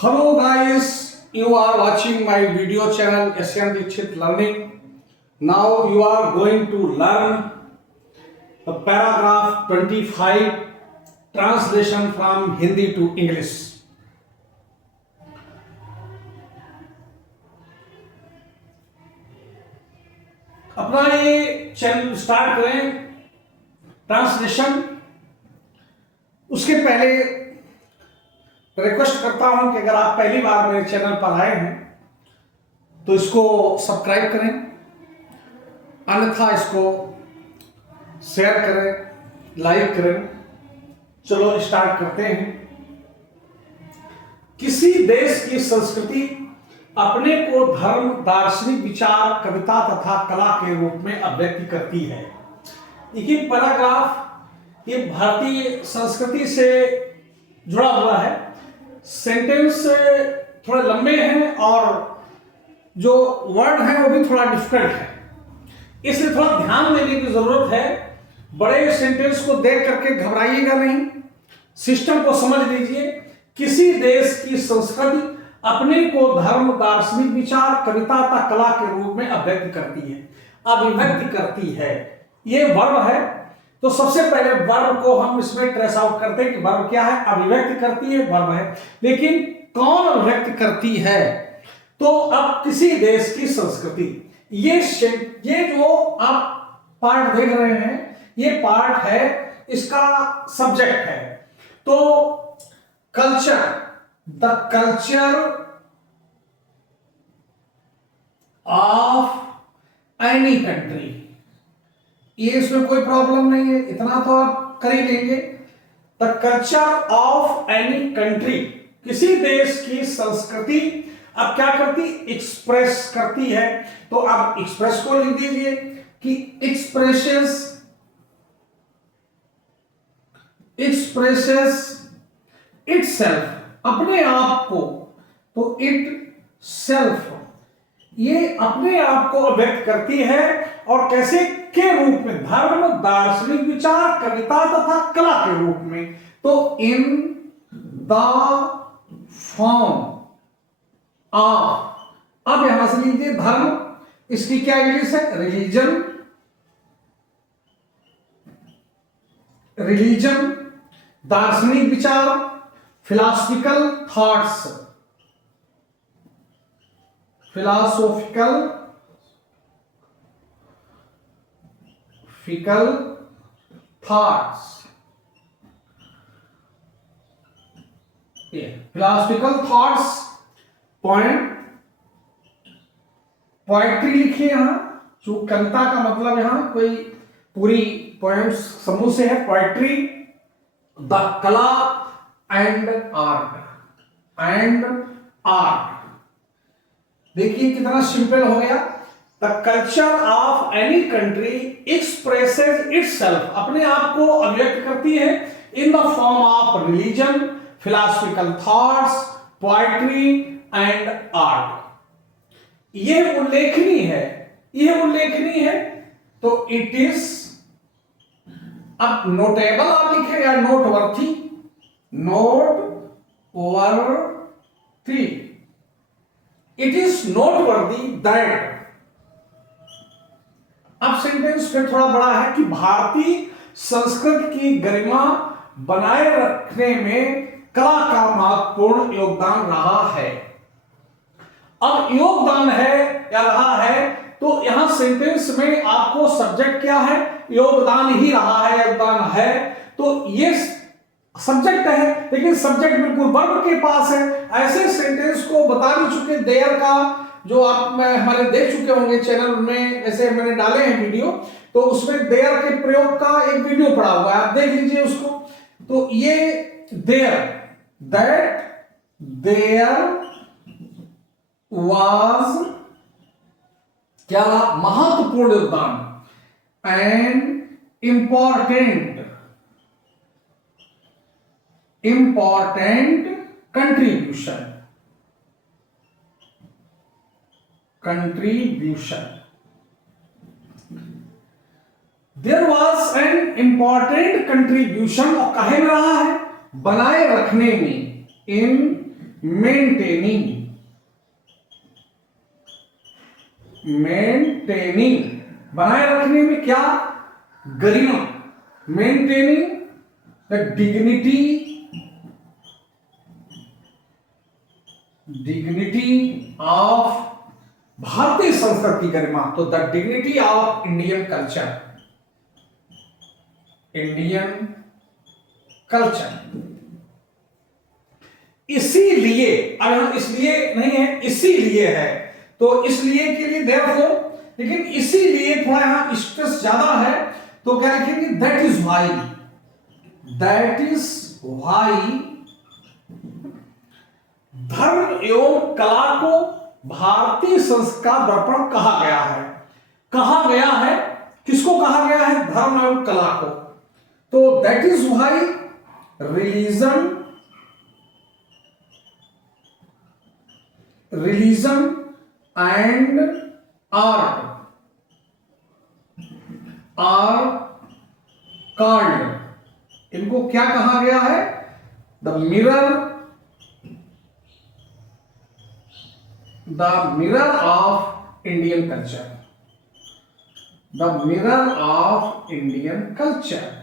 Hello guys, you are watching my video channel SN Dikshit Learning. Now you are going to learn the paragraph 25 translation from Hindi to English. अपना ये channel start करें translation. उसके पहले request करता हूं कि अगर आप पहली बार मेरे चैनल पर आए हैं तो इसको सब्सक्राइब करें, अन्यथा इसको शेयर करें, लाइक करें। चलो स्टार्ट करते हैं। किसी देश की संस्कृति अपने को धर्म, दार्शनिक विचार, कविता तथा कला के रूप में अभिव्यक्त करती है। देखिए पैराग्राफ ये भारतीय संस्कृति से जुड़ा हुआ है। सेंटेंस थोड़े लंबे हैं और जो वर्ड है वो भी थोड़ा डिफिकल्ट है, इसलिए थोड़ा ध्यान देने की जरूरत है। बड़े सेंटेंस को देख करके घबराइएगा नहीं, सिस्टम को समझ लीजिए। किसी देश की संस्कृति अपने को धर्म, दार्शनिक विचार, कविता तथा कला के रूप में अभिव्यक्त करती है, अभिव्यक्त करती है। ये वर्ब है, तो सबसे पहले वर्ब को हम इसमें ट्रेस आउट करते हैं कि वर्ब क्या है। अभिव्यक्त करती है वर्ब है, लेकिन कौन अभिव्यक्त करती है? तो अब किसी देश की संस्कृति, ये जो आप पार्ट देख रहे हैं, ये पार्ट है, इसका सब्जेक्ट है। तो culture, the culture of any country, ये इसमें कोई प्रॉब्लम नहीं है, इतना तो आप कर ही लेंगे। The culture of any country, किसी देश की संस्कृति अब क्या करती? एक्सप्रेस करती है। तो आप एक्सप्रेस को लिख दीजिए कि एक्सप्रेसेस इटसेल्फ, अपने आप को। तो इट सेल्फ ये अपने आप को व्यक्त करती है, और कैसे? के रूप में, धर्म, दार्शनिक विचार, कविता तथा कला के रूप में। तो इन द फॉर्म ऑफ, अब यहां से लीजिए धर्म, इसकी क्या इंग्लिश है? रिलीजन। रिलीजन, दार्शनिक विचार, philosophical thoughts, philosophical thoughts, philosophical thoughts, poetry लिखिए यहां, जो कविता का मतलब यहां कोई पूरी पोएम्स समूह से है। पोएट्री, द कला एंड आर्ट, देखिए कितना सिंपल हो गया। The culture of any country expresses itself, अपने आप को अभिव्यक्त करती है, in the form of religion, philosophical thoughts, poetry and art. यह उल्लेखनीय है, तो इट इज, अब नोटेबल आप लिखे या नोटवर्थी? इट इज नोटवर्दी दैट, अब सेंटेंस फिर थोड़ा बड़ा है कि भारतीय संस्कृति की गरिमा बनाए रखने में कला का महत्वपूर्ण योगदान रहा है। अब योगदान है या रहा है, तो यहां सेंटेंस में आपको सब्जेक्ट क्या है? योगदान ही रहा है, योगदान है। तो ये सब्जेक्ट है, लेकिन सब्जेक्ट बिल्कुल वर्ब के पास है। ऐसे सेंटेंस को बता भी चुके, देयर का जो आप हमारे देख चुके होंगे चैनल में, ऐसे मैंने डाले हैं वीडियो, तो उसमें देयर के प्रयोग का एक वीडियो पड़ा हुआ है, आप देख लीजिए उसको। तो ये देयर, दैट देयर वाज क्या? महत्वपूर्ण योगदान, and important contribution, there was an important contribution, और काहे में रहा है? बनाए रखने में, इन मेंटेनिंग, मेंटेनिंग बनाए रखने में क्या, गरिमा, maintaining the dignity, dignity of भारतीय संस्कृति गरिमा, तो the dignity of Indian culture, Indian culture. इसीलिए, अब यहां इसलिए नहीं है, इसीलिए है, तो इसलिए के लिए therefore, लेकिन इसीलिए थोड़ा यहां स्ट्रेस ज्यादा है, तो क्या लिखेंगे, that is why, that is why धर्म एवं कला को भारतीय संस्कृति का दर्पण कहा गया है। कहा गया है, किसको कहा गया है, धर्म एवं कला को, तो that is why religion, religion and art are called, इनको क्या कहा गया है, the mirror of Indian culture, the mirror of Indian culture.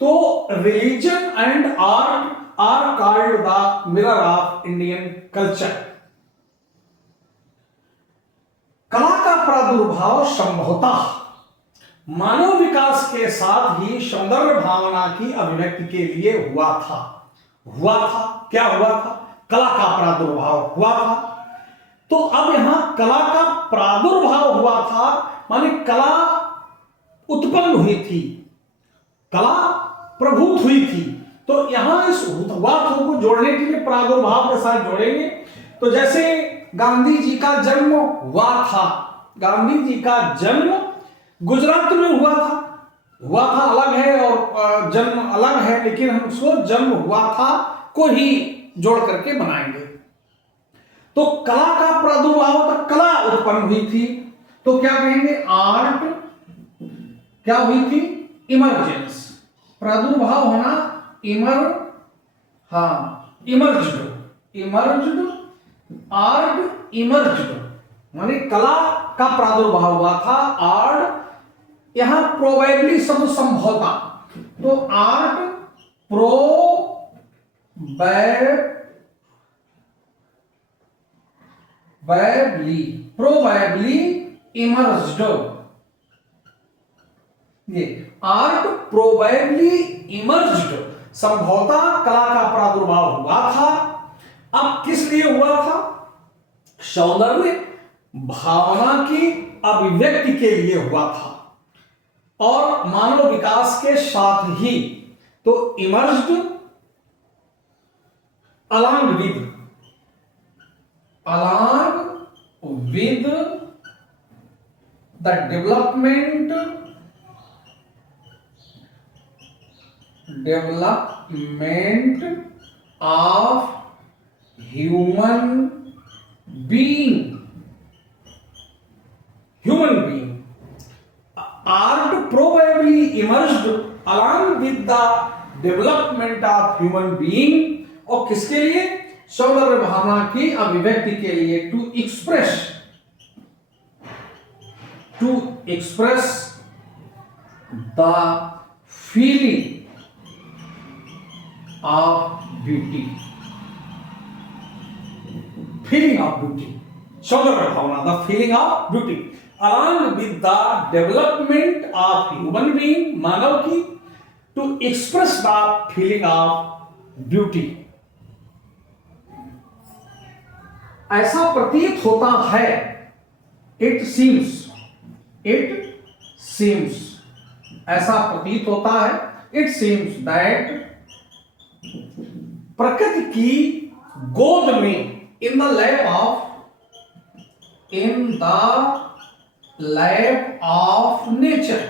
तो religion and art are called the mirror of Indian culture. कला का प्रादुर्भाव संभवतः मानव विकास के साथ ही सौंदर्य भावना की अभिव्यक्ति के लिए हुआ था। क्या हुआ था, कला का प्रादुर्भाव हुआ था। तो अब यहां कला का प्रादुर्भाव हुआ था, माने कला उत्पन्न हुई थी, कला प्रभुत हुई थी। तो यहां इस हुआ को जोड़ने के लिए प्रादुर्भाव के साथ जोड़ेंगे। तो जैसे गांधी जी का जन्म हुआ था, गांधी जी का जन्म गुजरात में हुआ था अलग है और जन्म अलग है, लेकिन हम उसको जन्म हुआ था को ही जोड़ करके बनाएंगे। तो कला का प्रादुर्भाव, तो कला उत्पन्न हुई थी, तो क्या कहेंगे, आर्ट क्या हुई थी, इमर्जेंस, प्रादुर्भाव होना, इमर्ज्ड, आर्ट इमर्ज्ड, माने कला का प्रादुर्भाव हुआ था। आर्ट यहां प्रोबेबली शब्द संभवता, तो आर्ट प्रोबेबली इमर्ज्ड, ये आर्ट प्रोबेबली इमर्ज्ड, संभवतः कला का प्रादुर्भाव हुआ था। अब किस लिए हुआ था, सौंदर्य भावना की अभिव्यक्ति के लिए हुआ था और मानव विकास के साथ ही। तो emerged along with the development of human being, art probably emerged along with the development of human being, और किसके लिए, सौंदर्य भावना की अभिव्यक्ति के लिए, to express the feeling of beauty, सौंदर्य भावना, the feeling of beauty along with the development of human being, मानव की, to express the feeling of beauty। ऐसा प्रतीत होता है, इट सीम्स, ऐसा प्रतीत होता है, इट सीम्स दैट प्रकृति की गोद में, in the lap of nature,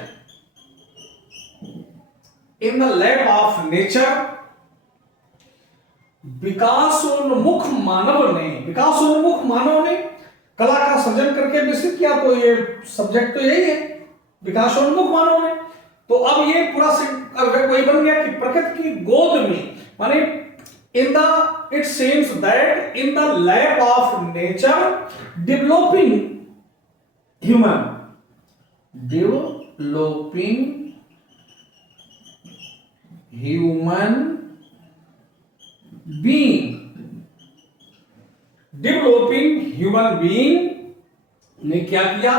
विकासोन्मुख मानव ने कला का सृजन करके विकसित किया। तो ये सब्जेक्ट तो यही है, विकासोन्मुख मानव ने। तो अब ये पूरा वही बन गया कि प्रकृति की गोद में, माने it seems that in the lap of nature, developing human being ने क्या किया,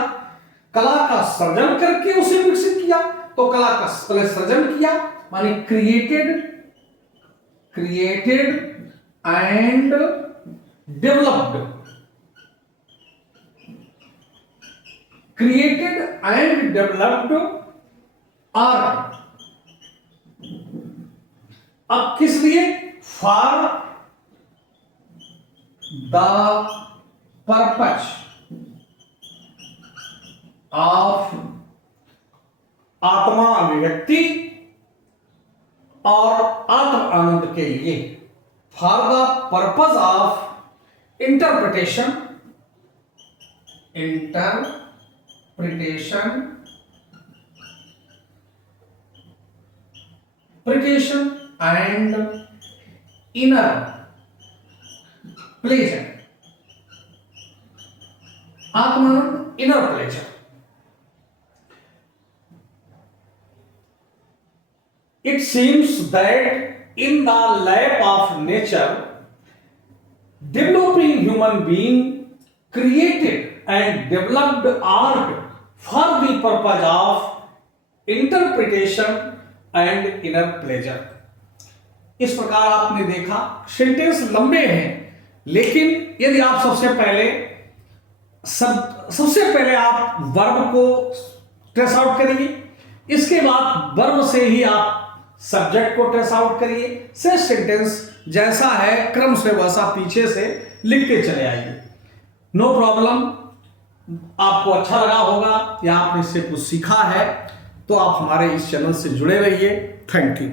कला का सृजन करके उसे विकसित किया। तो कला का पहले सृजन किया माने क्रिएटेड एंड डेवलप्ड, आर्ट। अब किस लिए? फॉर द पर्पज ऑफ आत्मा अभिव्यक्ति और आत्म आनंद के लिए, for the purpose of interpretation and inner pleasure, Atmanand inner pleasure. It seems that in the lap of nature, developing human being created and developed art for the purpose of interpretation and inner pleasure। इस प्रकार आपने देखा sentence लंबे हैं, लेकिन यदि आप सबसे पहले आप वर्ब को ट्रेस आउट करिए, इसके बाद वर्ब से ही आप सब्जेक्ट को ट्रेस आउट करिए, से सेंटेंस जैसा है क्रम से वैसा पीछे से लिखते चले आइए। No problem. आपको अच्छा लगा होगा या आपने इससे कुछ सीखा है तो आप हमारे इस चैनल से जुड़े रहिए। Thank you.